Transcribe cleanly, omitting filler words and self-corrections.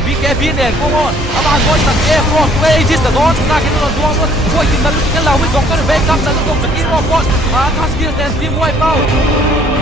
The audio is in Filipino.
BK Binen Komon Aba Boy Tan A Cross Way is the Don Snakin on Duang Boy in the Lawi Doctor Wake up the Doctor in Robot Task and Team Wipe out